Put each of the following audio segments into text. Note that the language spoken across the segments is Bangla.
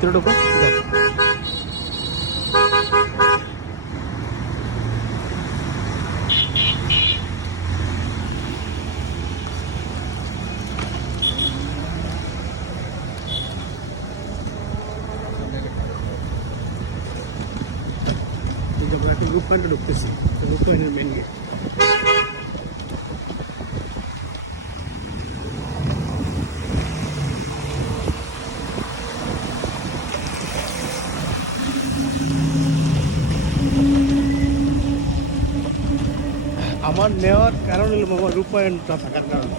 ভিতরে ঢোকো। আমরা এখন রূপ পয়েন্টে ঢুকতেছি, রূপ পয়েন্টের মেন গেট। আমার নেওয়ার কারণ হলো আমার রূপায়ণটা থাকার কারণে,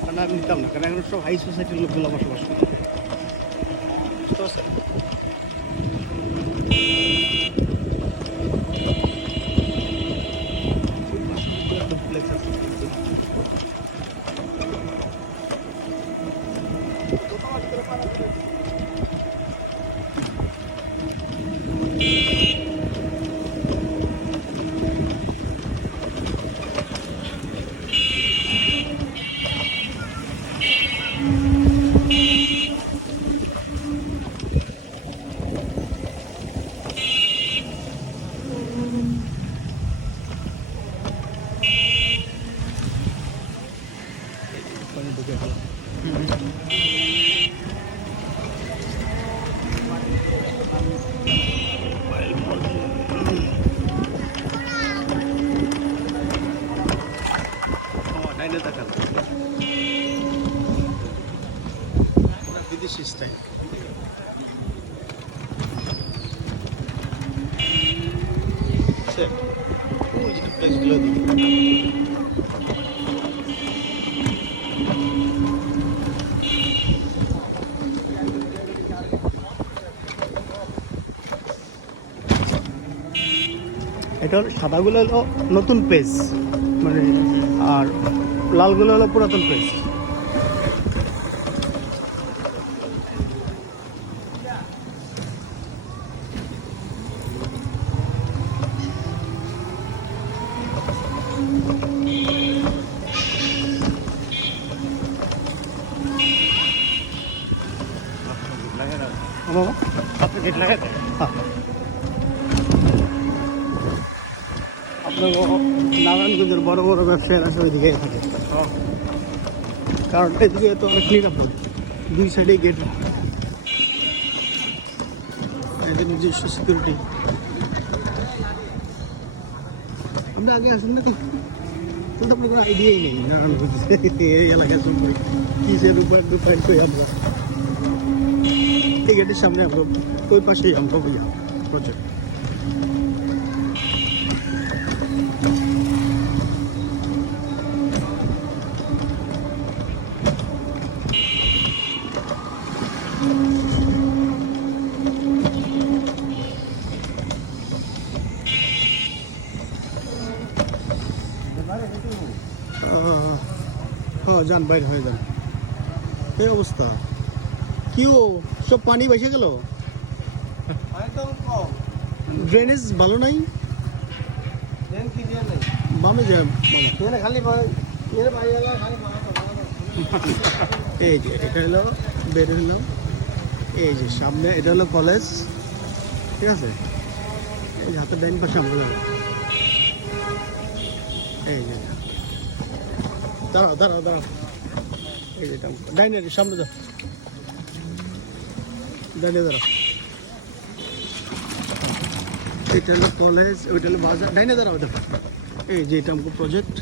কারণ আমি নিতাম না, কারণ এখন সব হাই সোসাইটির লোকগুলো বসবাস করে, বুঝতে পারছেন? ঢুকে গেলাম। ডাইনে তাকান, বিদেশি স্টাইল। প্লেসগুলো এটা হলো সাদাগুলো হলো নতুন পেজ, মানে আর লালগুলো হলো পুরাতন পেজ। আপনার নারায়ণগঞ্জের বড় বড় ব্যবসায়ীরা আছে ওইদিকে থাকে, কারণ এদিকে তো অনেক ক্লিন আপ, দুই সাইডে গেট, এদের নিজস্ব সিকিউরিটি। আমরা আগে আসুন না তো, আপনার কোনো আইডিয়াই নেই নারায়ণগঞ্জ এই এলাকায় সম্পর্কে কিসের রূপায়ণ করি আমরা। এই গেটের সামনে আমরা, ওই পাশেই আমরা প্রজেক্ট। হ্যাঁ, যান বাইরে হয়ে যান। এই অবস্থা কি, ও সব পানি ভেসে গেল, ড্রেনেজ ভালো নাই, বামে যায় এই যে এটা হলো বের হলো, এই যে সামনে এটা হলো কলেজ, ঠিক আছে? এই যে হাতের ডাইন পাশে আমরা যাবো, এই যে দাঁড়াও দাঁড়াও দাঁড়াও, এই যে ডাইনের সামনে যাও, ডাইনে দাঁড়াও। এটা হলো কলেজ, ওইটা হলো বাজার, ডাইনে দাঁড়াও দেখো। এই যে এটা আমাকে প্রজেক্ট,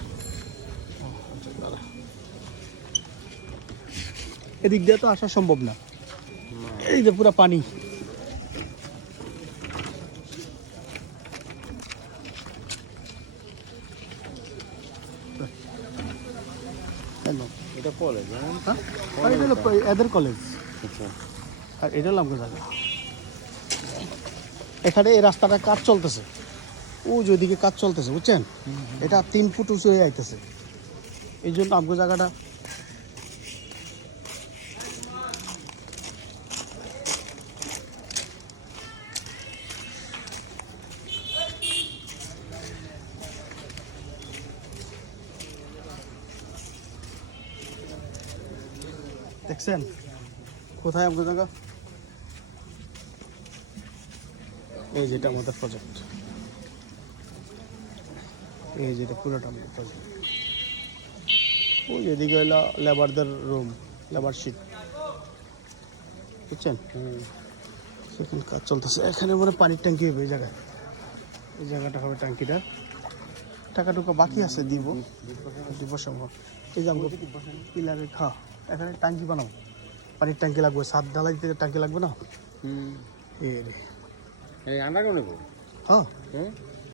এদিক দিয়ে তো আসা সম্ভব না, এই যে পুরো পানি। এটা কলেজ, হ্যাঁ, এটা হলো এদের কলেজ, আর এটা হলো আমাকে জায়গা। এখানে এই রাস্তাটা কাজ চলতেছে, ও যেদিকে কাজ চলতেছে বুঝছেন, এটা 3 ফুট উঁচু হয়ে আইতেছে, এই জন্য আমাকে জায়গাটা দেখছেন কোথায় আমাকে জায়গা। এই যেটা আমাদের প্রজেক্ট, এই যেটা পুরোটা আমাদের প্রজেক্ট। ওই এদিকে হইলো লেবারদের রুম, লেবার শিট, বুঝছেন? সেখানে কাজ চলতেছে। এখানে মানে পানির ট্যাঙ্কি হবে এই জায়গায়, এই জায়গাটা হবে ট্যাঙ্কিটা। টাকা টুকা বাকি আছে, দিব সম্ভব। এই যে পিলারের এখানে ট্যাঙ্কি বানাবো, পানির ট্যাঙ্কি লাগবে, সাত ঢালাই দিতে ট্যাঙ্কি লাগবে না? হুম এই রে, এই আন্ডারগ্রাউন্ডে হ্যাঁ